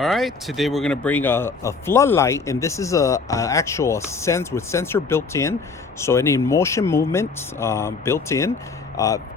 All right, today we're gonna bring a floodlight, and this is a actual sense with sensor built in, so any motion movements built in.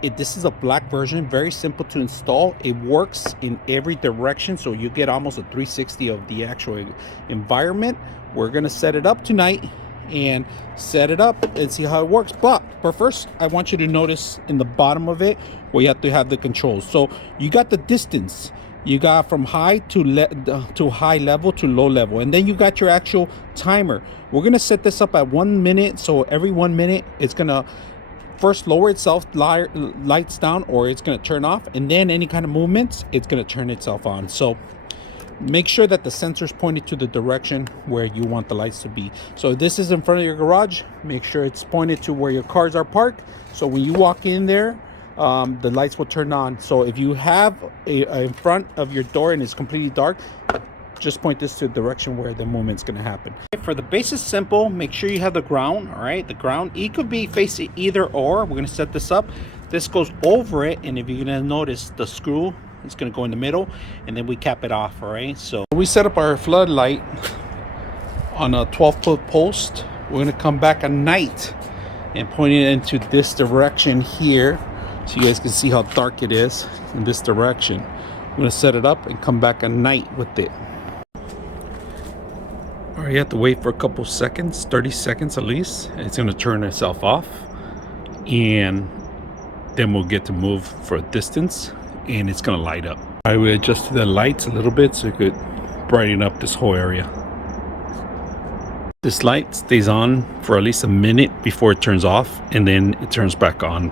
This is a black version, very simple to install. It works in every direction, so you get almost a 360 of the actual environment. We're gonna set it up tonight and set it up and see how it works. But first, I want you to notice in the bottom of it where you have to have the controls. So you got the distance. You got from high to high level to low level, and then you got your actual timer. We're gonna set this up at 1 minute, so every 1 minute it's gonna first lower itself, lights down, or it's gonna turn off, and then any kind of movements, it's gonna turn itself on. So make sure that the sensor's pointed to the direction where you want the lights to be. So if this is in front of your garage, make sure it's pointed to where your cars are parked, so when you walk in there, the lights will turn on. So if you have in front of your door and it's completely dark, just point this to the direction where the movement's going to happen. For the base is simple. Make sure you have the ground. All right, the ground, it could be facing either or. We're going to set this up. This goes over it, and if you're going to notice, the screw is going to go in the middle, and then we cap it off. All right, so we set up our floodlight on a 12-foot post. We're going to come back at night and point it into this direction here, so you guys can see how dark it is in this direction. I'm going to set it up and come back at night with it. All right, you have to wait for a couple seconds, 30 seconds at least. It's going to turn itself off, and then we'll get to move for a distance, and it's going to light up. I will adjust the lights a little bit so it could brighten up this whole area. This light stays on for at least a minute before it turns off, and then it turns back on.